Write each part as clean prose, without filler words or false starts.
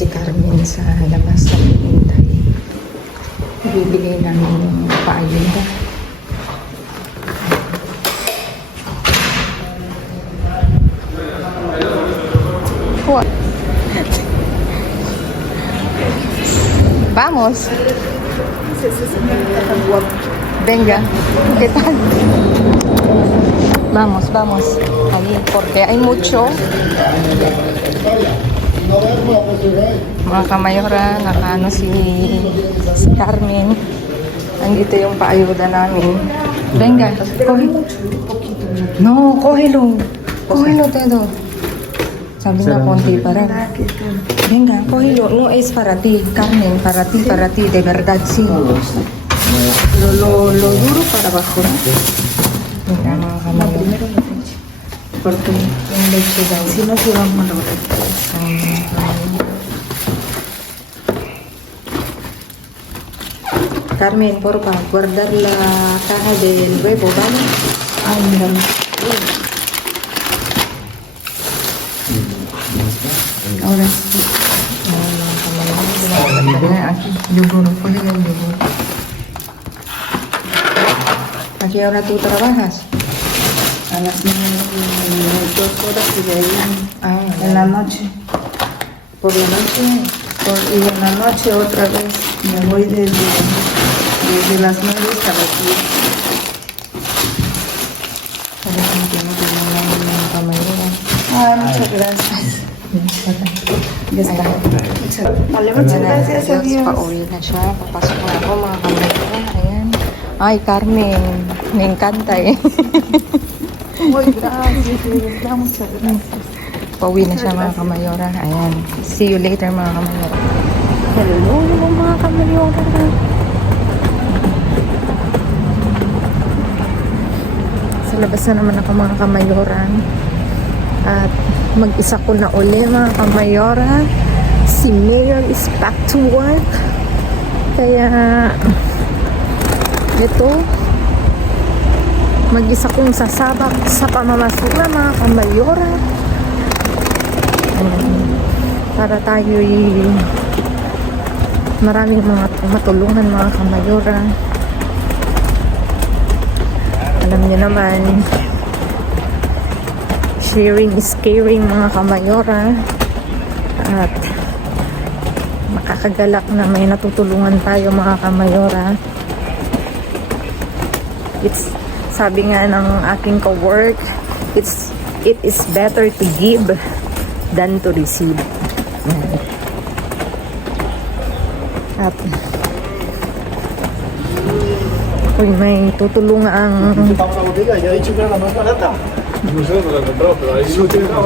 si Carmen sa labas na pinintay. Bibigay namin yung paayuda. What? Vamos. Venga, ¿qué tal? Vamos, vamos. Ahí, porque hay mucho. Mga kamayora, nakaano si Carmen. Andito yung paayuda namin. Venga, coge. No, cógelo. Cógelo, Tedo. Sabi nga, konti pa rin. Venga, cógelo. No es para ti, Carmen. Para ti, de verdad, sí. Lo duro para abajo. Venga, mga kamayora. Porque yung leche daw. Si no, si vamos a lograr. Carmen, porfa, guardar la caja del huevo, ¿vale? Ay, mira. Ahora sí. Aquí, yogur, ponle el yogur. ¿A qué hora tú trabajas? A las 2 horas y de ahí en la noche. Por la noche. Y en la noche otra vez me voy desde las 9 hasta las 10. Muchas gracias. Ya está. Vale, muchas gracias a Dios. Pauwi na siya. Papasok na ako, mga kamayora. Ayan. Ay, Carmen. Me encanta eh. Muy gracias, de verdad, muchas gracias. Pauwi na siya, mga kamayora. Ayan. See you later, mga kamayora. Hello, mga kamayora. Sa labas na naman ako, mga kamayora. At mag-isa ko na uli, mga kamayora. Si Mayor is back to work. Kaya ito, mag-isa kong sasabak sa pamamasura, mga kamayora. Para tayo'y maraming mga matulungan, mga kamayora. Alam niyo naman, sharing is caring, mga kamayora. At makakagalak na may natutulungan tayo, mga kamayora. Sabi nga ng aking ka-work, it is better to give than to receive. At kung may tutulungan ang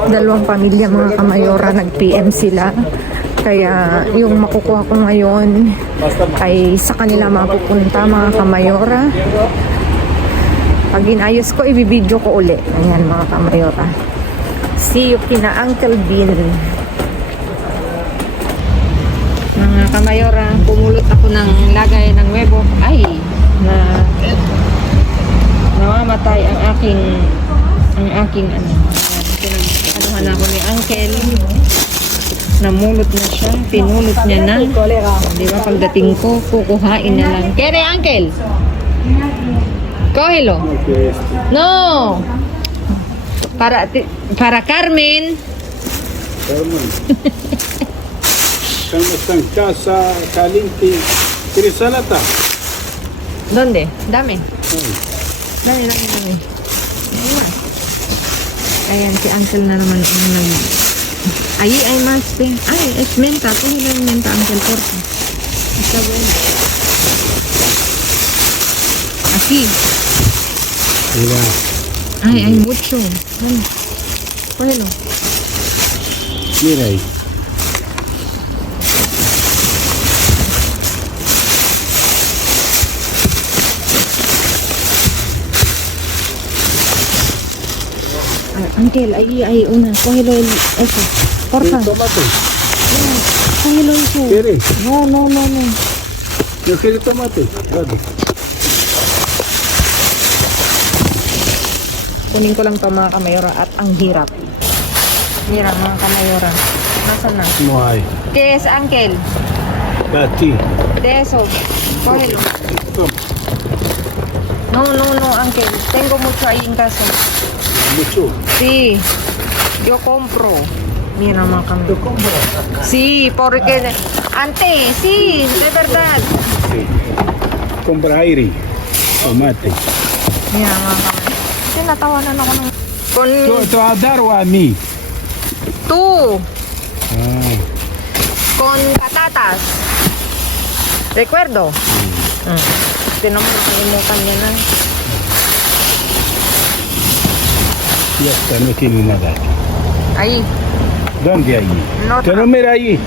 dalawang pamilya, mga kamayora, nag-PM sila. Kaya yung makukuha ko ngayon ay sa kanila mapupunta, mga kamayora. Pag inayos ko, ibibidyo ko uli. Ayan, mga kamayora. See you kina Uncle Bean. Mga kamayora, pumulot ako ng lagay ng webo. Ay, namamatay ang aking anuhan ako ni Uncle. Namulot na siya. Pinulot niya na. Di ba, pagdating ko, kukuhain na lang. Kere, Uncle! Cógelo. No. Para Carmen. Carmen. Carmen está en casa caliente. ¿Quieres salata? ¿Dónde? Dame. Dame. Ayan, si Uncle na naman ang Ahí hay más de... Ay, es menta. Cógelo el menta, Uncle, porfa. Está bueno. Aquí. Mira. Ay, hay mucho. Ven, cógelo. Mira ahí. Uncle, ahí hay una. Cógelo eso. Porfa. Tomate. No, cógelo eso. ¿Quieres? No. Yo quiero tomate. Dale. Kunin ko lang ito, mga kamayora, at ang hirap. Hirap, mga kamayora. Nasaan na? No hay. ¿Qué es, Ángel? Para ti. De esos. Cógelo. Toma. No, Ángel. Tengo mucho ahí en casa. Mucho. Sí. Yo compro. Mira, mga kami. Sí, porque antes, sí, de verdad. Sí. Compra aire. Tomate. Mira, mga kami. Kasi natawanan ako ng... Con... ¿Tú vas a dar o a mí? Tú, Ah. con patatas. Recuerdo. Tinan mo, nakalimutan niya na. Ya está, no tiene nada. Ahí. ¿Dónde ahí? No, Pero mira ahí.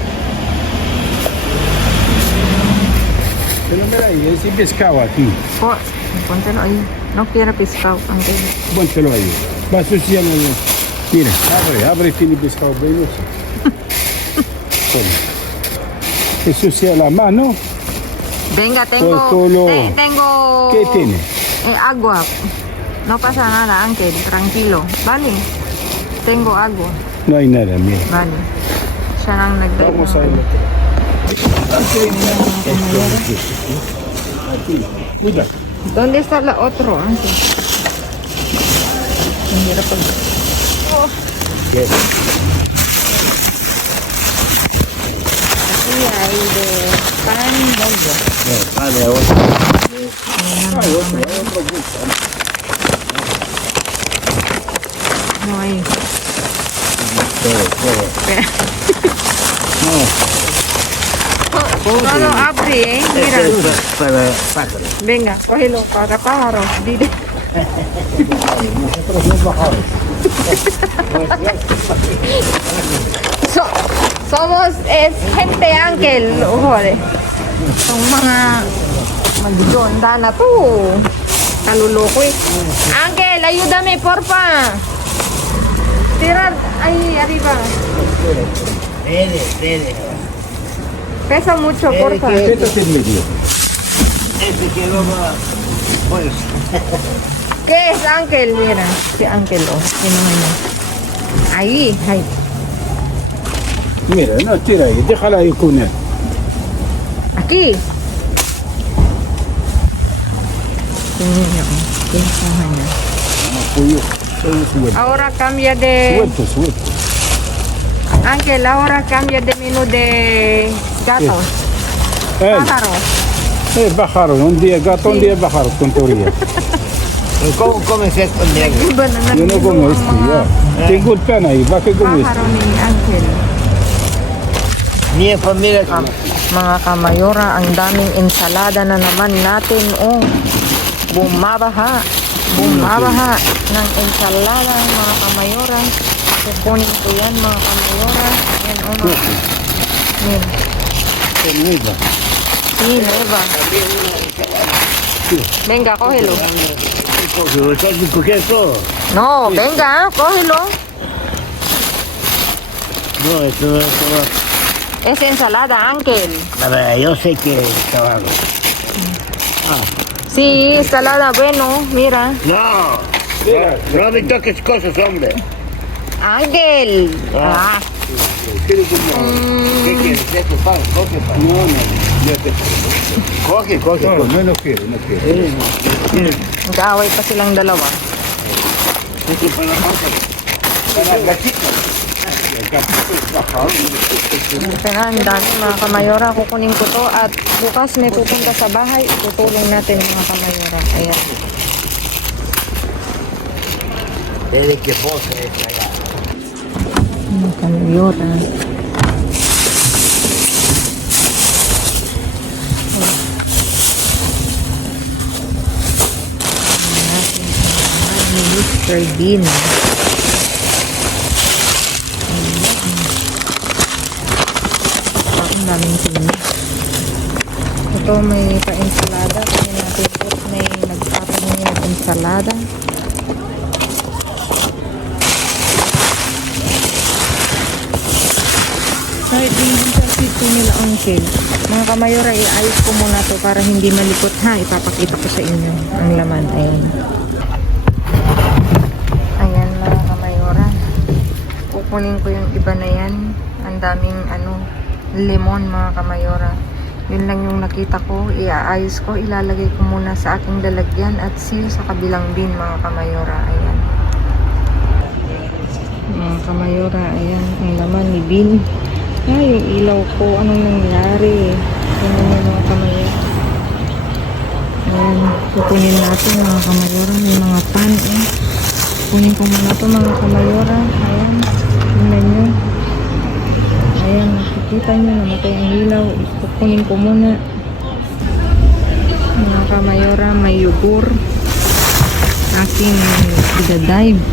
Pero mira ahí, ese pescado aquí. Póntelo ahí. No quiero pescado, Ángel. Póntelo ahí. Va a ensuciarlo. Mira, abre, tiene pescado venenoso. Toma. Ensucia la mano. Venga, tengo... Solo- tengo... ¿Qué tiene? Agua. No pasa nada, Ángel. Tranquilo. Vale. Tengo agua. No hay nada, mira. Vale. Siya nang nagdala. Vamos a ir. Aquí. Cuida. ¿Dónde está la otro, Ángel? Ang hirap pag... Yes. Aquí hay de pan molde. Vale, ahora. No hay. No, abre, mira. Para pájaro. Venga, cógelo para pájaro. Dile. Somos gente Ángel, joder. Ang mga magjonda na to. Kaluloko eh. Ángel, ayúdame, porfa. Tirar ahí arriba. Dele. Pesa mucho, porfa. Siéntate en medio. Ese que lo va. Pues. ¿Qué es Ángel? Mira, si Ángel, oh, fenómeno. Ahí, ahí. Mira, no tira ahí, déjala ahí con él. Aquí. Niño, qué fenómeno. Apoyo. Suelto, Ahora cambia de... suelto. Ángel, ahora cambia de menú de gato. Él, Pájaro. bajaron, un día gato, un día bajaron con teoría. ¿Cómo comes esto, negro? Iba na Yo no como este, ya. Te golpean ahí, va que comes. Pájaro ni Ángel. Mi familia. Mga kamayora, ang daming ensalada na naman natin. Oh, bumabaha. Bumabaha ng ensalada, mga kamayora. Kukunin ko yan, mga kamayora. Yan, oh, mga. Yan. Nueva. Sí, nueva. Venga, cógelo. ¿Estás cogiendo todo? No, venga, cógelo. No, esto no es todo. Es ensalada, Ángel. A ver, yo sé que estaba. Sí, ensalada, bueno, mira. No, no me toques cosas, hombre. Ángel. Ah. ¿Qué quieres? ¿Esto pan? Coge pan. No, ya te... Coge. No, no quiero. Nag-aaway pa silang dalawa. Este para la panza. Para la gatita. Kaya ang dami, mga kamayora. Kukunin ko to at bukas may pupunta sa bahay. Tutulong natin, mga kamayora. Ayan. Debe que posa esta allá. Mga kamayora. Mr. Bean. Ang daming sini. Ito may pa-ensalada. Kaya natin po may nagpapahingi ng ensalada. Kahit hindi sa sito nila Uncle. Mga kamayora, iayos ko muna to para hindi malipot ha. Ipapakita ko sa inyo ang laman. Ayan. Ayan mga kamayora. Kukunin ko yung iba na yan. Ang ang daming lemon mga kamayora. Yun lang yung nakita ko. Iaayos ko, ilalagay ko muna sa aking lalagyan at seal sa kabilang bin mga kamayora. Ayan. Mga kamayora, ayan. Ang laman ni bin. Yung ilaw ko, anong nangyari? Ayan mga kamayora. Ayan, kukunin natin mga kamayora. May mga pan kunin ko muna ito mga kamayora. Ayan, tingnan nyo. Ayan, nakikita nyo, namatay ang ilaw. Kukunin ko muna. Mga kamayora, may yugor. Aking idadive.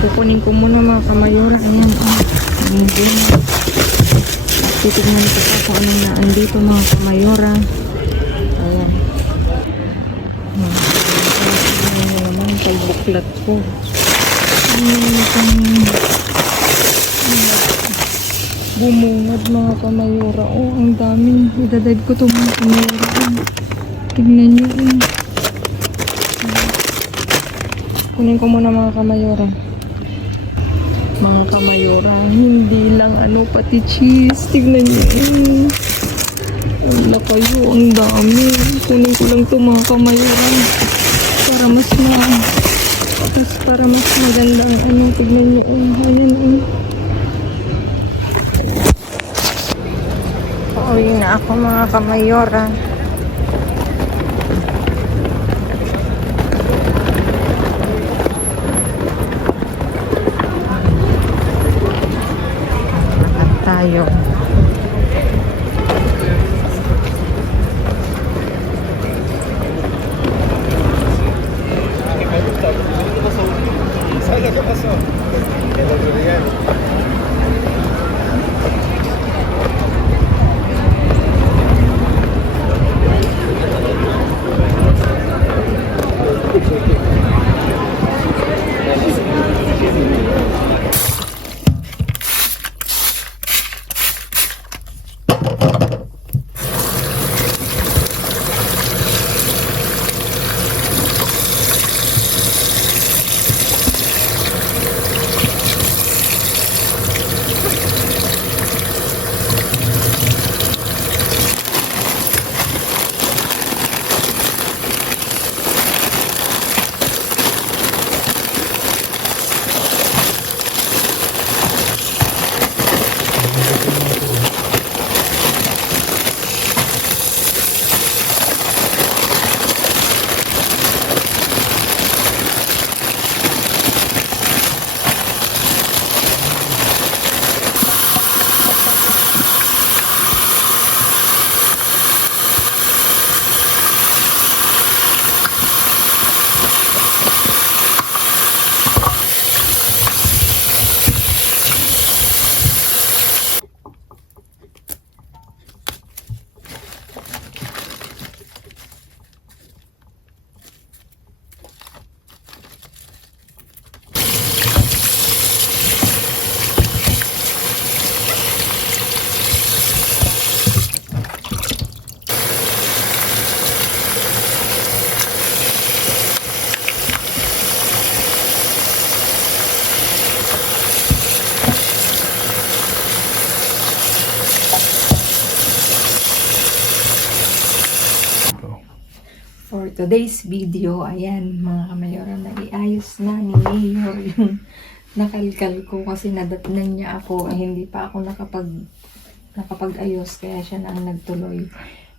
Kukunin ko muna mga kamayora. Ayan, hindi na. Titignan ko pa kung anong naandito mga kamayora. Ayan. Ayan naman, pagbuklat ko. Bumungad mga kamayora. Oh, ang daming. Idadive ko ito mga kamayora. Tignan nyo. Kunin ko muna mga kamayora. Mga kamayora, hindi lang pati cheese. Tignan nyo. Wala kayo, ang dami. Kunin ko lang ito mga kamayora. Para mas para mas maganda ang tignan nyo. Ayan. Pauwi na ako mga kamayora. Tayo. ¿Qué pasó? For today's video, ayan mga kamayora, naiayos na ni Mayor yung nakalkal ko kasi nadatnan niya ako, hindi pa ako nakapag-ayos, kaya siya na ang nagtuloy.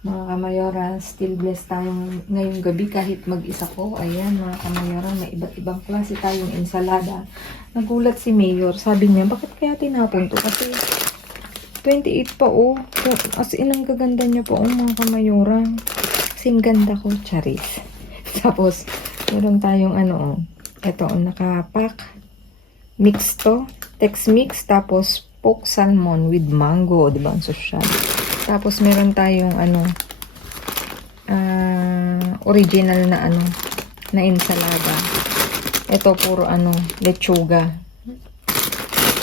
Mga kamayora, still blessed tayong ngayong gabi kahit mag-isa ko. Ayan mga kamayora, may iba't ibang klase tayong ensalada. Nagulat si Mayor, sabi niya, bakit kaya tinapon to? Kasi 28 pa as in ang gaganda niya po mga kamayora. Kasing ganda ko, charis. Tapos, meron tayong ito, nakapack. Mix to. Tex-mix. Tapos, poke salmon with mango. Diba? Ang social. Tapos, meron tayong original na na ensalada. Ito, puro lechuga.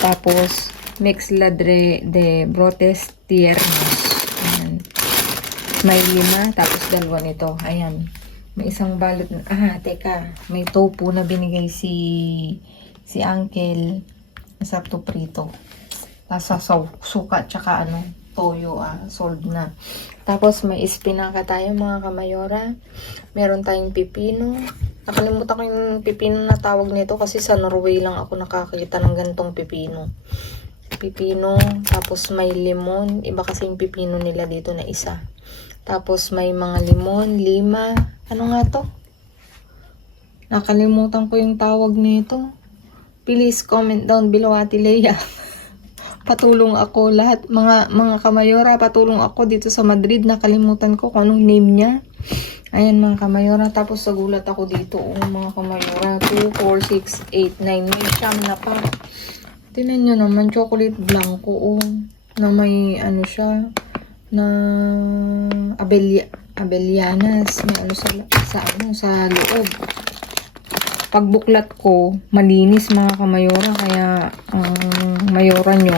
Tapos, mix ladre de brotes tiernos. Ayan. May 5, tapos 2 nito. Ayan. May isang balot na, teka. May tofu na binigay si Uncle. Masarap to prito. Nasa suka tsaka toyo, sold na. Tapos may espinaka tayo mga kamayora. Meron tayong pipino. Nakalimutan ko yung pipino na tawag nito kasi sa Norway lang ako nakakita ng gantong pipino. Tapos may limon. Iba kasi yung pipino nila dito na isa. Tapos may mga limon, lima. Ano nga to? Nakalimutan ko yung tawag nito. Please comment down below, Ate Leia. Patulong ako lahat, mga kamayora, patulong ako dito sa Madrid. Nakalimutan ko kung anong name niya. Ayan mga kamayora, tapos nagulat ako dito, mga kamayora. 2, 4, 6, 8, 9, may siyam na pa. Tingnan nyo naman, chocolate blanco, na may siya, na abelyanas, may sa loob. Pagbuklat ko, malinis mga kamayora, kaya mayora nyo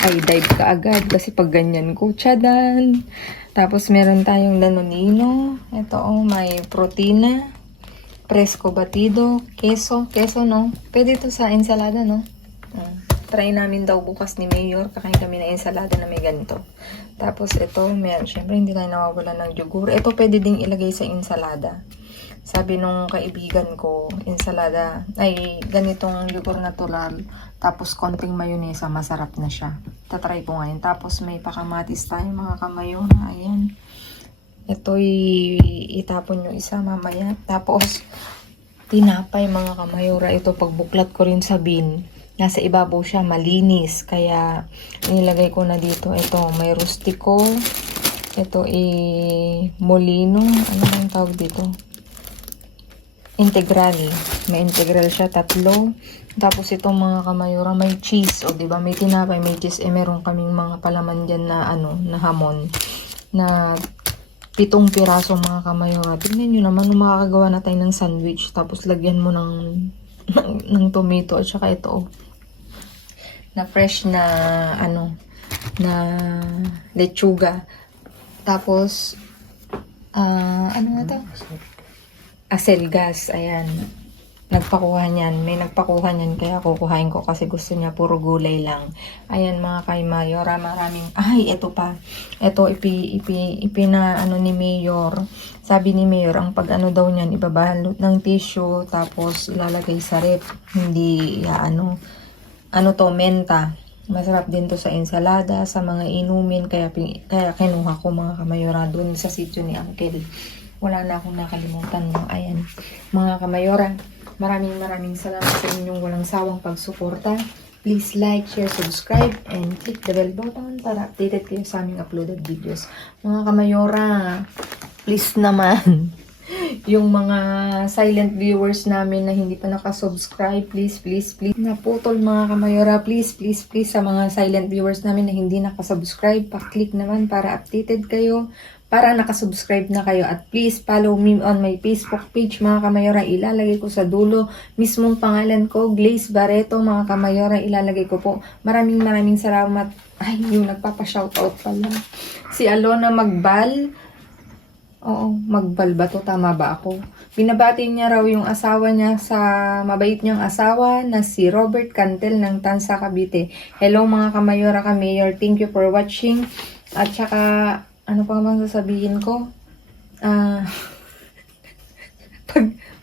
ay dive ka agad kasi pag ganyan ko, tsadan! Tapos meron tayong danonino, ito may protina, presko batido, queso no? Pwede ito sa ensalada no? Try namin daw bukas ni Mayor, kakain kami na ensalada na may ganito. Tapos ito, syempre hindi tayo nawawala ng yogurt. Ito pwede ding ilagay sa ensalada. Sabi nung kaibigan ko, ensalada, ay ganitong yogurt natural, tapos konting mayonesa, masarap na siya. Tatry ko ngayon. Tapos may pakamatis tayo mga kamayora, ayan. Ito itapon yung isa mamaya. Tapos, tinapay mga kamayora, ito pagbuklat ko rin sa bin. Nasa ibabaw siya, malinis. Kaya, nilagay ko na dito. Ito, may rustico. Ito, molino. Ano ang tawag dito? Integral. May integral siya, 3. Tapos itong mga kamayora, may cheese. O, diba? May tinapay, may cheese. Meron kaming mga palaman dyan na, na hamon. Na 7 piraso mga kamayora. Tingnan nyo naman, makakagawa na tayo ng sandwich. Tapos lagyan mo ng tomato. At saka ito, na fresh na, na lechuga. Tapos, ano nga ito? Aselgas, ayan. Nagpakuha niyan. May nagpakuha niyan, kaya kukuhain ko kasi gusto niya puro gulay lang. Ayan mga kamayora, maraming, ito pa. Ito, ipina ni Mayor. Sabi ni Mayor, ang pag daw niyan, ibabalot ng tissue, tapos ilalagay sa ref. Hindi, menta. Masarap din to sa ensalada, sa mga inumin, kaya kinuha ko mga kamayora dun sa sitio ni Uncle. Wala na akong nakalimutan mo. Ayan, mga kamayora, maraming salamat sa inyong walang sawang pagsuporta. Please like, share, subscribe, and click the bell button para updated kayo sa aming uploaded videos. Mga kamayora, please naman, yung mga silent viewers namin na hindi pa nakasubscribe, please, naputol mga kamayora, please, sa mga silent viewers namin na hindi nakasubscribe, pa-click naman para updated kayo, para nakasubscribe na kayo. At please follow me on my Facebook page mga kamayora. Ilalagay ko sa dulo mismong pangalan ko, Glaze Barreto mga kamayora. Ilalagay ko po. Maraming salamat. Ay, yung nagpapa-shoutout pala. Si Alona Magbal. Oo, Magbal ba to? Tama ba ako? Binabati niya raw yung asawa niya sa mabait niyang asawa na si Robert Cantel ng Tansa, Cavite. Hello mga kamayora ka Mayor. Thank you for watching. At saka, ano pa bang sasabihin ko?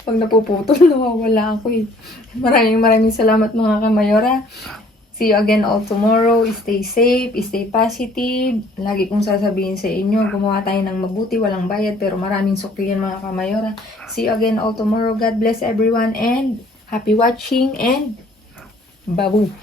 Pag napuputol, nawawala ako eh. Maraming salamat mga kamayora. See you again all tomorrow. Stay safe, stay positive. Lagi kong sasabihin sa inyo, gumawa tayo ng mabuti, walang bayad, pero maraming suklian mga kamayora. See you again all tomorrow. God bless everyone and happy watching and babu!